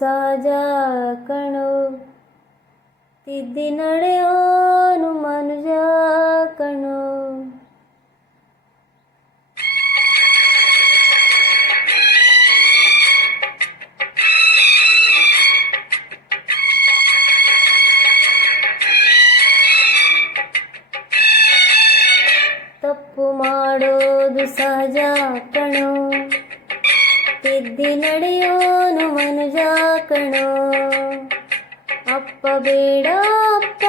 ಸಹಜ ಕಣೋ, ತಿದ್ದಿ ನಡೆಯೋನು ಮನುಜ ಕಣೋ. ತಪ್ಪು ಮಾಡೋದು ಸಹಜ ಕಣೋ, ತಿದ್ದಿ ನಡೆಯೋನು ಮನುಜ ಕಣೋ. ಅಪ್ಪ ಬೇಡ ಅಪ್ಪ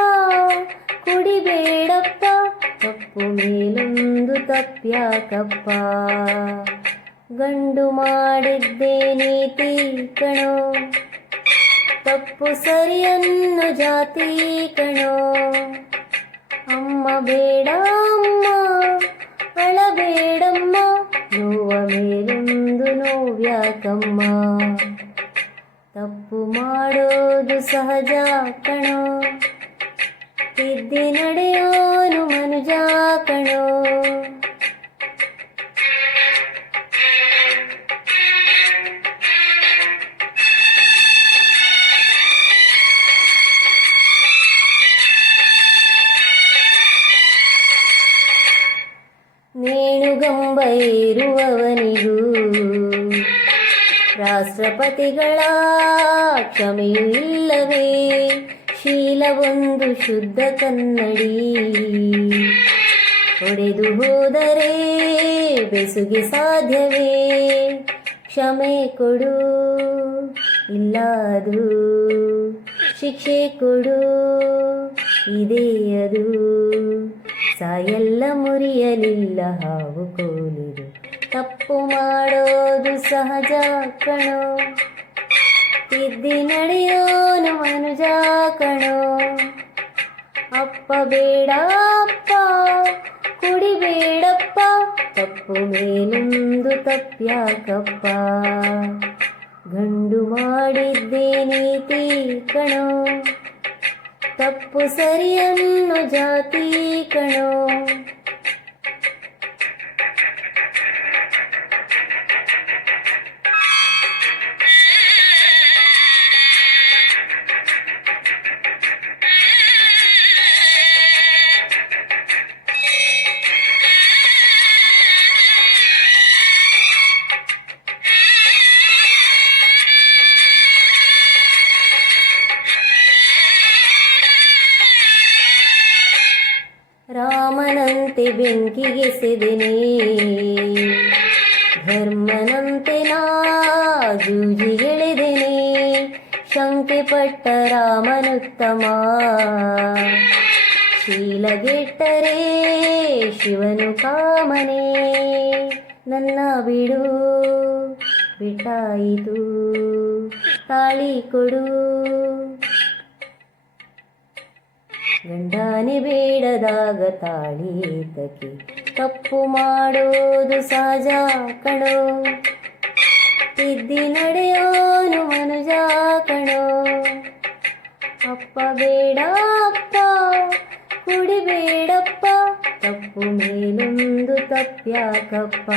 ಕುಡಿಬೇಡಪ್ಪ, ತಪ್ಪು ಮೇಲೊಂದು ತಪ್ಪ್ಯಾಕಪ್ಪ. ಗಂಡು ಮಾಡಿದ್ದೇ ನೀತಿ ಕಣೋ, ತಪ್ಪು ಸರಿಯನ್ನು ಜಾತಿ ಕಣೋ. ಅಮ್ಮ ಬೇಡ ಅಮ್ಮ ಅಳಬೇಡಮ್ಮ, ನೋವ ಮೇಲೊಂದು ನೋವ್ಯಾಕಮ್ಮ. ತಪ್ಪು ಮಾಡೋದು ಸಹಜ ಕಣೋ, ತಿದ್ದಿ ನಡೆಯೋನು ಮನುಜ ಕಣೋ. ನೇಣುಗಂಬ ಇರುವವನಿಗೂ ರಾಷ್ಟ್ರಪತಿಗಳ ಕ್ಷಮೆಯೂ ಇಲ್ಲವೇ? ಶೀಲವೊಂದು ಶುದ್ಧ ಕನ್ನಡಿ, ಒಡೆದು ಹೋದರೆ ಬೆಸುಗೆ ಸಾಧ್ಯವೇ? ಕ್ಷಮೆ ಕೊಡು, ಇಲ್ಲ ಅದು ಶಿಕ್ಷೆ ಕೊಡು, ಇದೇ ಅದು. ಸಾಯಲ್ಲ ಮುರಿಯಲಿಲ್ಲ ಹಾವು ಕೋಲಿದು, ತಪ್ಪು ಮಾಡೋದು ಸಹಜ ಕಣೋ, ತಿದ್ದಿ ನಡೆಯೋನು ಮನುಜ ಕಣೋ. ಅಪ್ಪ ಬೇಡ ಅಪ್ಪ ಕುಡಿಬೇಡಪ್ಪ, ತಪ್ಪು ಮೇಲೊಂದು ತಪ್ಪ್ಯಾಕಪ್ಪ. ಗಂಡು ಮಾಡಿದ್ದೇ ನೀತಿ ಕಣೋ, ತಪ್ಪು ಸರಿಯನ್ನು ಜಾತಿ ಕಣೋ. ರಾಮನಂತೆ ಬೆಂಕಿಗೆ ಸೆದೆನೆ, ಧರ್ಮನಂತೆ ನಾ ಜೂಜಿಗೆಳೆದೆನೆ. ಶಂಕೆ ಪಟ್ಟ ರಾಮನುತ್ತಮ, ಶೀಲಗೆಟ್ಟರೆ ಶಿವನು ಕಾಮನೆ. ನನ್ನ ಬಿಡು ಬಿಟ್ಟಾಯಿತು, ತಾಳಿ ಕೊಡು. ಗಂಡನೇ ಬೇಡದಾಗ ತಾಳಿ ಏತಕ್ಕೆ, ತಪ್ಪು ಮಾಡೋದು ಸಹಜ ಕಣೋ, ತಿದ್ದಿ ನಡೆಯೋನು ಮನುಜ ಕಣೋ. ಅಪ್ಪ ಬೇಡ ಅಪ್ಪ ಕುಡಿಬೇಡಪ್ಪ, ತಪ್ಪು ಮೇಲೊಂದು ತಪ್ಪ್ಯಾಕಪ್ಪ.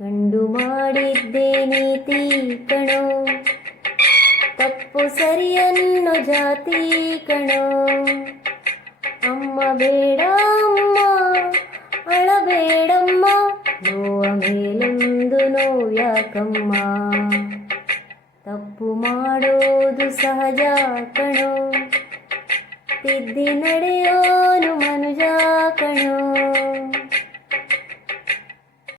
ಗಂಡು ಮಾಡಿದ್ದೇ ನೀತಿ ಕಣೋ, ತಪ್ಪು ಸರಿಯನ್ನು ಜಾತಿ ಕಣೋ. ಅಮ್ಮ ಬೇಡ ಅಮ್ಮ ಅಳಬೇಡಮ್ಮ, ನೋವ ಮೇಲೊಂದು ನೋವ್ಯಾಕಮ್ಮ. ತಪ್ಪು ಮಾಡೋದು ಸಹಜ ಕಣೋ, ತಿದ್ದಿ ನಡೆಯೋನು ಮನುಜ ಕಣೋ.